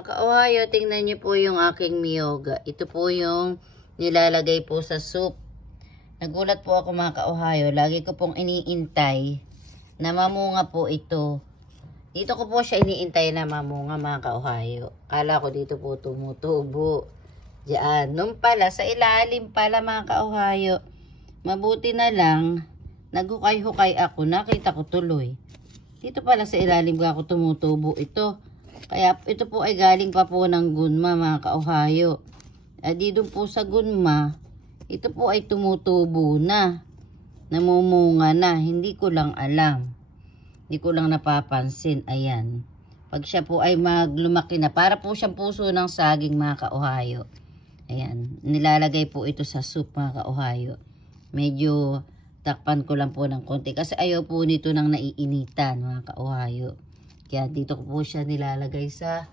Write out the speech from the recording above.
Ka-Ohio, tingnan niyo po yung aking miyoga. Ito po yung nilalagay po sa soup. Nagulat po ako mga ka-Ohio. Lagi ko pong iniintay na mamunga po ito. Dito ko po siya iniintay na mamunga mga ka-Ohio. Kala ko dito po tumutubo. Diyan. Nung pala, sa ilalim pala mga ka-Ohio. Mabuti na lang, naghukay-hukay ako. Nakita ko tuloy. Dito pala sa ilalim ko ako tumutubo ito. Kaya ito po ay galing pa po ng gunma mga ka-Ohio. At dito po sa gunma, ito po ay tumutubo na. Namumunga na. Hindi ko lang alam. Hindi ko lang napapansin. Ayan. Pag siya po ay maglumaki na, para po siyang puso ng saging mga ka-Ohio. Ayan. Nilalagay po ito sa soup mga ka-Ohio. Medyo takpan ko lang po ng konti. Kasi ayaw po nito ng naiinitan mga ka-Ohio. Kaya dito ko po siya nilalagay sa